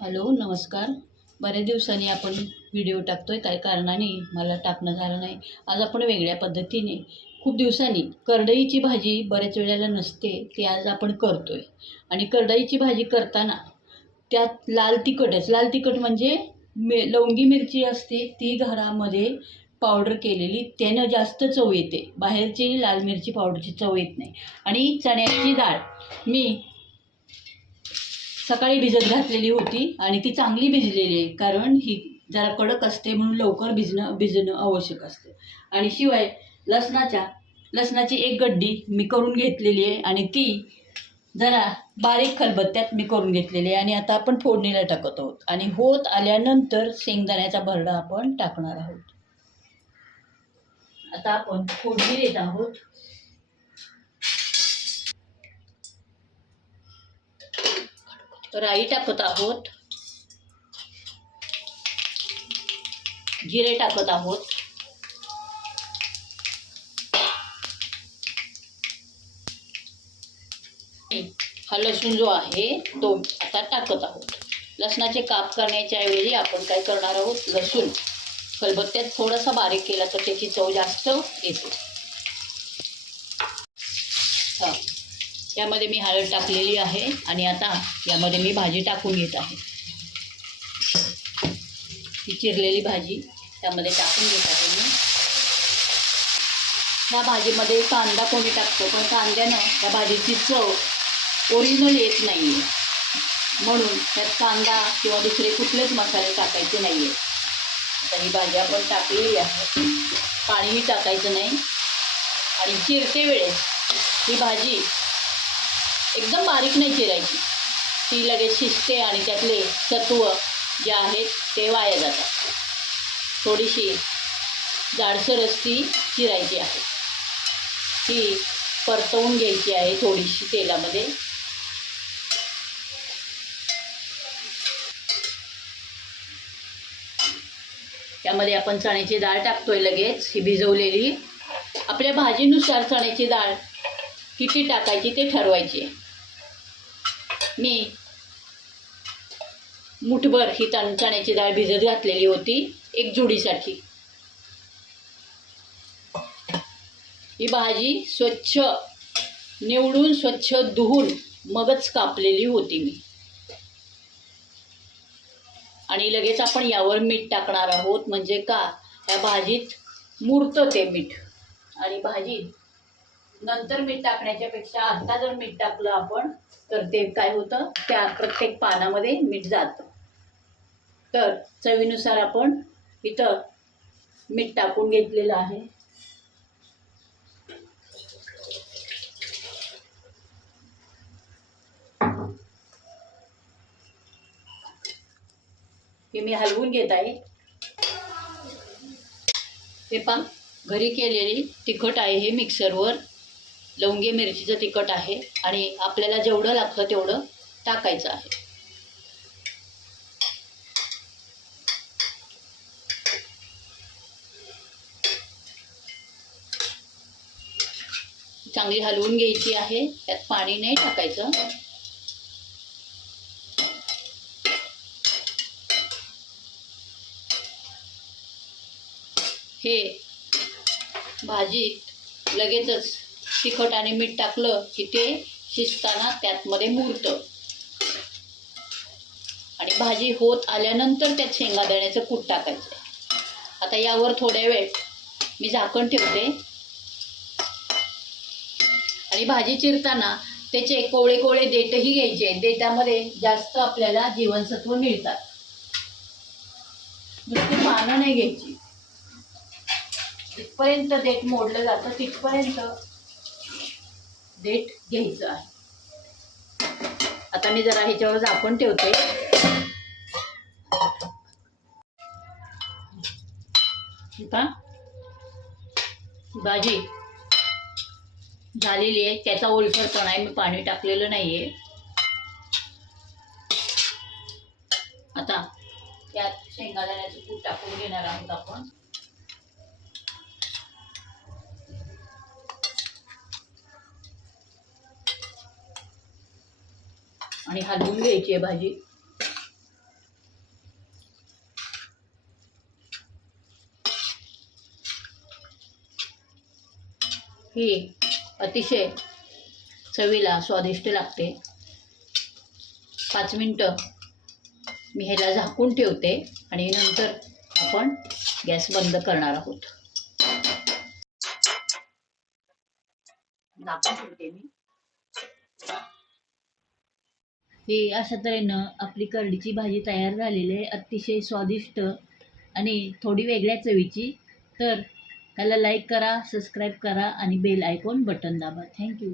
Hello नमस्कार. बऱ्याच दिवसांनी आपण व्हिडिओ टाकतो आहे काही कारणाने मला टाकणं झालं नाही. आज आपण वेगळ्या पद्धतीने खूप दिवसांनी करडईची भाजी बऱ्याच वेळेला नसते ती आज आपण करतो आहे आणि करडईची भाजी करताना त्यात लाल तिखटच लाल तिखट म्हणजे मे लवंगी मिरची असते ती घरामध्ये पावडर केलेली त्यानं जास्त चव येते. बाहेरची लाल मिरची पावडरची चव येत नाही. आणि चण्याची डाळ मी सकाळी भिजत घातलेली होती आणि ती चांगली भिजलेली आहे कारण ही जरा कडक असते म्हणून लवकर भिजणं भिजणं आवश्यक असतं. आणि शिवाय लसणाच्या लसणाची एक गड्डी मी करून घेतलेली आहे आणि ती जरा बारीक खलबत्त्यात मी करून घेतलेली आहे आणि आता आपण फोडणीला टाकत आहोत. आणि होत आल्यानंतर शेंगदाण्याचा भरडा आपण टाकणार आहोत. आता आपण फोडणी देत आहोत. राई टाकत आहोत. जिरे टाकत आहोत. हा लसूण जो आहे तो आता टाकत आहोत. लसणाचे काप करण्याच्या ऐवजी आपण काय करणार आहोत? लसूण. खलबत्त्यात थोडासा बारीक केला तर त्याची चव जास्त येते. हा. त्यामध्ये मी हळद टाकलेली आहे आणि आता यामध्ये मी भाजी टाकून घेत आहे. ही चिरलेली भाजी त्यामध्ये टाकून घेत आहे मी. ह्या भाजीमध्ये कांदा कोणी टाकतो? पण कांद्यानं त्या भाजीची चव ओरिजिनल येत नाही आहे म्हणून त्यात कांदा किंवा दुसरे कुठलेच मसाले टाकायचे नाही आहेत आता ही भाजी आपण टाकलेली आहे. पाणीही टाकायचं नाही. आणि चिरते वेळेस ही भाजी एकदम बारीक नाही चिरायची. ती लगेच शिजते आणि त्यातले सत्व जे आहेत ते वाया जातात. थोडीशी जाडसरच ती चिरायची आहे. ती परतवून घ्यायची आहे थोडीशी तेलामध्ये. त्यामध्ये आपण चण्याची डाळ टाकतोय लगेच. ही भिजवलेली. आपल्या भाजीनुसार चण्याची डाळ किती टाकायची ते ठरवायची मी मुठभर ही तण चण्याची डाळ भिजत घातलेली होती एक जुडीसाठी. ही भाजी स्वच्छ निवडून स्वच्छ धुवून मगच कापलेली होती मी. आणि लगेच आपण यावर मीठ टाकणार आहोत म्हणजे का? या भाजीत मुरतं ते मीठ. आणि भाजीत नंतर मीठ टाकण्याच्या पेक्षा आता जर मीठ टाकलं आपण तर ते काय होतं? त्या प्रत्येक पानामध्ये मीठ जातं. तर चवीनुसार आपण इथं मीठ टाकून घेतलेलं आहे. हे मी हलवून घेत आहे. हे पा घरी केलेली तिखट आहे हे मिक्सरवर. लवंगी मिरचीचं तिखट आहे आणि आपल्याला जेवढं लागतं तेवढं टाकायचं आहे. चांगली हलवून घ्यायची आहे त्यात पाणी नाही टाकायचं. हे भाजी लगेचच तिखट आणि मीठ टाकलं की ते शिजताना त्यातमध्ये मुरतं. आणि भाजी होत आल्यानंतर त्यात शेंगादाण्याचं कूट टाकायचं. आहे आता यावर थोड्या वेळ मी झाकण ठेवते. आणि भाजी चिरताना त्याचे कोवळे कोवळे देठही घ्यायचे देठामध्ये जास्त आपल्याला जीवनसत्व मिळतात. नुसती पानं नाही घ्यायची. जिथपर्यंत देठ मोडलं जातं तिथपर्यंत देठ घ्यायचं आहे. आता मी जरा ह्याच्यावर झाकून ठेवते. आता भाजी झालेली आहे. त्याचा ओलसरपणा आहे. मी पाणी टाकलेलं नाही आहे आता त्यात शेंगादाण्याचं कूट टाकून घेणार आहोत आपण. आणि हलवून घ्यायची आहे भाजी. ही अतिशय चवीला स्वादिष्ट लागते. पाच मिनटं मी ह्याला झाकून ठेवते आणि नंतर आपण गॅस बंद करणार आहोत. झाकून ठेवते मी. हे अशा तऱ्हेनं आपली करडीची भाजी तयार झालेली आहे अतिशय स्वादिष्ट आणि थोडी वेगळ्या चवीची. तर त्याला लाईक करा सबस्क्राईब करा आणि बेल आयकॉन बटन दाबा. Thank you